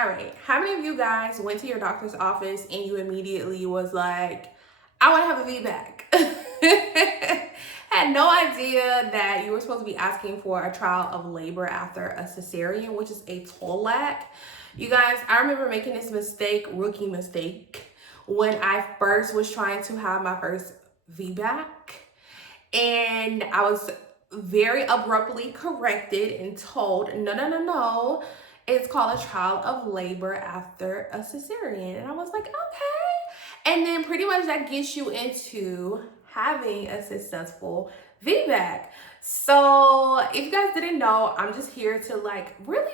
All right, how many of you guys went to your doctor's office and you immediately was like, I want to have a VBAC? Had no idea that you were supposed to be asking for a trial of labor after a cesarean, which is a TOLAC. You guys, I remember making this rookie mistake, when I first was trying to have my first VBAC. And I was very abruptly corrected and told, no. It's called a trial of labor after a cesarean. And I was like, okay. And then pretty much that gets you into having a successful VBAC. So if you guys didn't know, I'm just here to really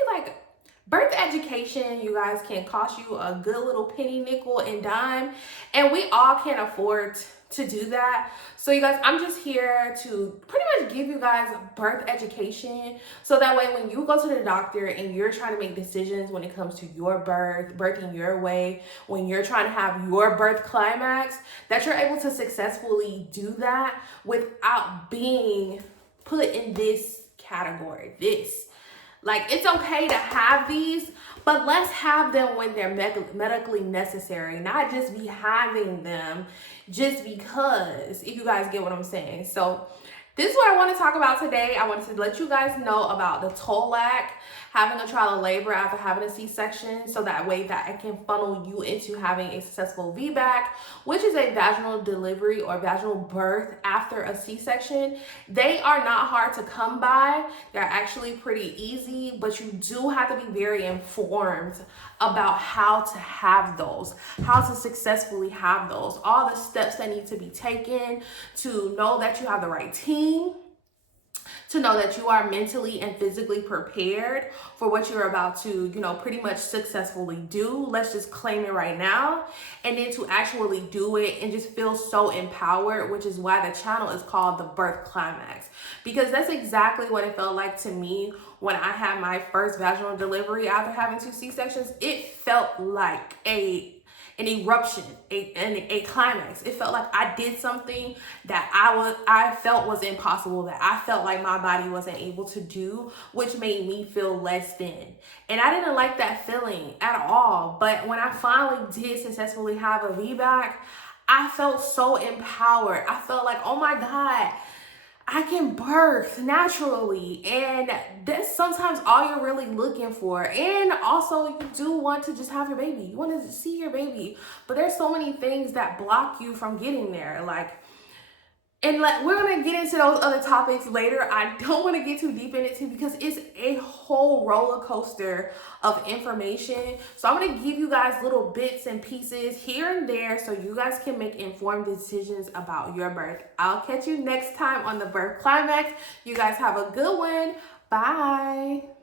birth education. You guys can cost you a good little penny, nickel, and dime. And we all can afford to do that. So you guys, I'm just here to pretty much give you guys birth education, so that way when you go to the doctor and you're trying to make decisions when it comes to your birthing your way, when you're trying to have your birth climax, that you're able to successfully do that without being put in this category. It's okay to have these, but let's have them when they're medically necessary, not just be having them just because, if you guys get what I'm saying. So this is what I want to talk about today. I wanted to let you guys know about the TOLAC, having a trial of labor after having a C-section, so that way that I can funnel you into having a successful VBAC, which is a vaginal delivery or vaginal birth after a C-section. They are not hard to come by. They're actually pretty easy, but you do have to be very informed about how to have those, how to successfully have those, all the steps that need to be taken to know that you have the right team, to know that you are mentally and physically prepared for what you're about to, pretty much successfully do. Let's just claim it right now. And then to actually do it and just feel so empowered, which is why the channel is called The Birth Climax. Because that's exactly what it felt like to me when I had my first vaginal delivery after having 2 C-sections. It felt like an eruption, a climax. It felt like I did something that I felt was impossible, that I felt like my body wasn't able to do, which made me feel less than. And I didn't like that feeling at all. But when I finally did successfully have a VBAC, I felt so empowered. I felt like, oh my God, I can birth naturally, and that's sometimes all you're really looking for. And also, you do want to just have your baby. You want to see your baby, but there's so many things that block you from getting there. We're gonna get into those other topics later. I don't want to get too deep in it too, because it's a whole roller coaster of information. So I'm gonna give you guys little bits and pieces here and there so you guys can make informed decisions about your birth. I'll catch you next time on The Birth Climax. You guys have a good one. Bye.